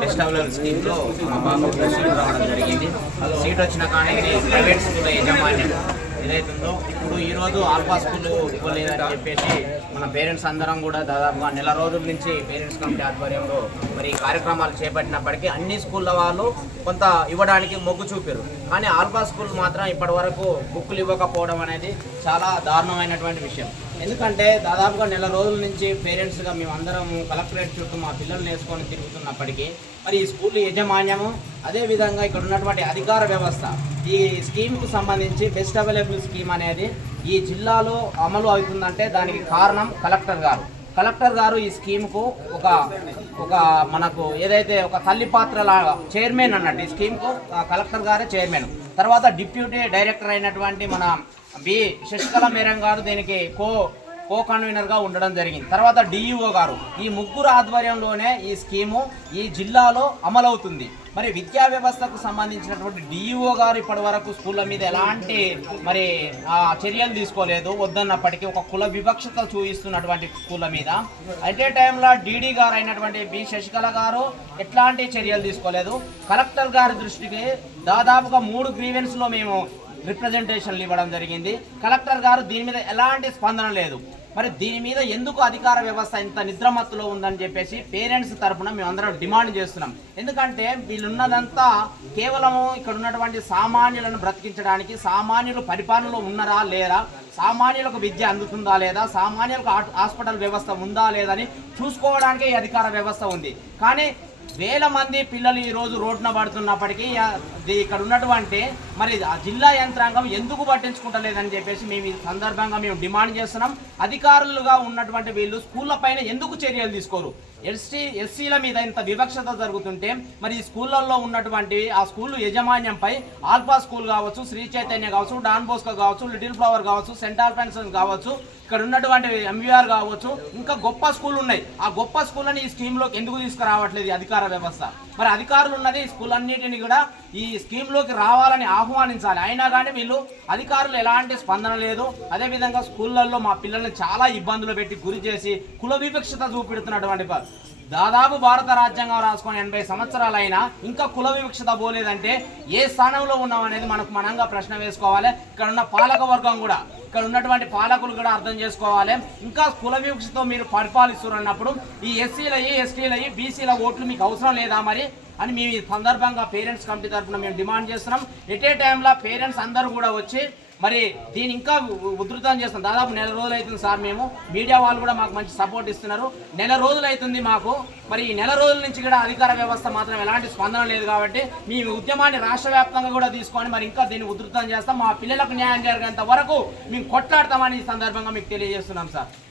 test available స్కీమ్లో మా బాబుకు సీట్ రావడం జరిగింది సీట్ వచ్చిన కానీ ప్రైవేట్ స్కూల్ యజమాని ఏదైతుందో ఇప్పుడు ఈరోజు ఆల్ఫా స్కూల్ ఇవ్వలేదని చెప్పేసి మన పేరెంట్స్ అందరం కూడా దాదాపుగా నెల రోజుల నుంచి పేరెంట్స్ కమిటీ ఆధ్వర్యంలో మరి కార్యక్రమాలు చేపట్టినప్పటికీ అన్ని స్కూళ్ళ వాళ్ళు కొంత ఇవ్వడానికి మొగ్గు చూపారు కానీ ఆల్ఫా స్కూల్ మాత్రం ఇప్పటి వరకు బుక్కులు ఇవ్వకపోవడం అనేది చాలా దారుణమైనటువంటి విషయం ఎందుకంటే దాదాపుగా నెల రోజుల నుంచి పేరెంట్స్గా మేము అందరం కలెక్టరేట్ చుట్టూ మా పిల్లల్ని వేసుకొని తిరుగుతున్నప్పటికీ మరి ఈ స్కూల్ యజమాన్యము అదేవిధంగా ఇక్కడ ఉన్నటువంటి అధికార వ్యవస్థ ఈ స్కీమ్కు సంబంధించి బెస్ట్ అవైలబుల్ స్కీమ్ అనేది ఈ జిల్లాలో అమలు అవుతుందంటే దానికి కారణం కలెక్టర్ గారు కలెక్టర్ గారు ఈ స్కీమ్కు ఒక ఒక మనకు ఏదైతే ఒక తల్లి పాత్ర చైర్మన్ అన్నట్టు ఈ స్కీమ్కు కలెక్టర్ గారే చైర్మన్ తర్వాత డిప్యూటీ డైరెక్టర్ అయినటువంటి మన బి శశికళ మేరం గారు దీనికి కో కో కన్వీనర్గా ఉండడం జరిగింది తర్వాత డిఈఓ e గారు ఈ ముగ్గురు ఆధ్వర్యంలోనే ఈ స్కీము ఈ జిల్లాలో అమలవుతుంది మరి విద్యా వ్యవస్థకు సంబంధించినటువంటి డిఈఓ e గారు ఇప్పటి వరకు స్కూళ్ళ మీద ఎలాంటి మరి చర్యలు తీసుకోలేదు వద్దన్నప్పటికీ ఒక కుల వివక్షత చూపిస్తున్నటువంటి స్కూళ్ళ మీద అదే టైంలో డీడీ గారు అయినటువంటి బి శశికళ గారు ఎట్లాంటి చర్యలు తీసుకోలేదు కలెక్టర్ గారి దృష్టికి దాదాపుగా మూడు గ్రీవెన్స్లో మేము రిప్రజెంటేషన్లు ఇవ్వడం జరిగింది కలెక్టర్ గారు దీని మీద ఎలాంటి స్పందన లేదు మరి దీని మీద ఎందుకు అధికార వ్యవస్థ ఇంత నిద్రమత్తులో ఉందని చెప్పేసి పేరెంట్స్ తరఫున మేమందరం డిమాండ్ చేస్తున్నాం ఎందుకంటే వీళ్ళున్నదంతా కేవలము ఇక్కడ ఉన్నటువంటి సామాన్యులను బ్రతికించడానికి సామాన్యులు పరిపాలనలో ఉన్నారా లేరా సామాన్యులకు విద్య అందుతుందా లేదా సామాన్యులకు హాస్పిటల్ వ్యవస్థ ఉందా లేదని చూసుకోవడానికే ఈ అధికార వ్యవస్థ ఉంది కానీ వేల మంది పిల్లలు ఈరోజు రోడ్డున పడుతున్నప్పటికీ ఇక్కడ ఉన్నటువంటి మరి జిల్లా యంత్రాంగం ఎందుకు పట్టించుకుంటలేదని చెప్పేసి మేము ఈ సందర్భంగా మేము డిమాండ్ చేస్తున్నాం అధికారులుగా ఉన్నటువంటి వీళ్ళు స్కూళ్ళ పైన ఎందుకు చర్యలు తీసుకోరు ఎస్టీ ఎస్సీల మీద ఇంత వివక్షత జరుగుతుంటే మరి ఈ స్కూళ్ళల్లో ఉన్నటువంటి ఆ స్కూల్ యజమాన్యంపై ఆల్ఫా స్కూల్ కావచ్చు శ్రీ చైతన్య కావచ్చు డాన్ బోస్కో కావచ్చు లిటిల్ ఫ్లవర్ కావచ్చు సెంట్ పెన్షన్ కావచ్చు ఇక్కడ ఉన్నటువంటి ఎంవీఆర్ కావచ్చు ఇంకా గొప్ప స్కూల్ ఉన్నాయి ఆ గొప్ప స్కూళ్ళని ఈ స్కీమ్లోకి ఎందుకు తీసుకురావట్లేదు అధికారులు అధికార వ్యవస్థ మరి అధికారులు ఉన్నది స్కూల్ అన్నిటిని కూడా ఈ స్కీమ్లోకి రావాలని ఆహ్వానించాలి అయినా కానీ వీళ్ళు అధికారులు ఎలాంటి స్పందన లేదు అదేవిధంగా స్కూళ్ళల్లో మా పిల్లల్ని చాలా ఇబ్బందులు పెట్టి గురి చేసి కుల వివక్షత చూపెడుతున్నటువంటి దాదాపు భారత రాజ్యాంగం రాసుకొని ఎనభై సంవత్సరాలైనా ఇంకా కుల వివక్షత పోలేదంటే ఏ స్థానంలో ఉన్నాం అనేది మనకు మనంగా ప్రశ్న వేసుకోవాలి ఇక్కడ ఉన్న పాలక వర్గం కూడా ఇక్కడ ఉన్నటువంటి పాలకులు కూడా అర్థం చేసుకోవాలి ఇంకా కుల వివక్షతో మీరు పరిపాలిస్తున్నప్పుడు ఈ ఎస్సీలయ్యి ఎస్టీలయ్యి బీసీల ఓట్లు మీకు అవసరం లేదా మరి అని మేము ఈ సందర్భంగా పేరెంట్స్ కమిటీ తరఫున మేము డిమాండ్ చేస్తున్నాం ఎట్ ఏ టైంలో పేరెంట్స్ అందరూ కూడా వచ్చి మరి దీని ఇంకా ఉధృతం చేస్తాం దాదాపు నెల రోజులు అవుతుంది సార్ మేము మీడియా వాళ్ళు కూడా మాకు మంచి సపోర్ట్ ఇస్తున్నారు నెల రోజులు అవుతుంది మాకు మరి ఈ నెల రోజుల నుంచి కూడా అధికార వ్యవస్థ మాత్రం ఎలాంటి స్పందన లేదు కాబట్టి మీ ఉద్యమాన్ని రాష్ట్ర వ్యాప్తంగా కూడా తీసుకొని మరి ఇంకా దీన్ని ఉధృతం చేస్తాం మా పిల్లలకు న్యాయం జరిగేంత వరకు మీ మేము కొట్లాడతామని ఈ సందర్భంగా మీకు తెలియజేస్తున్నాం సార్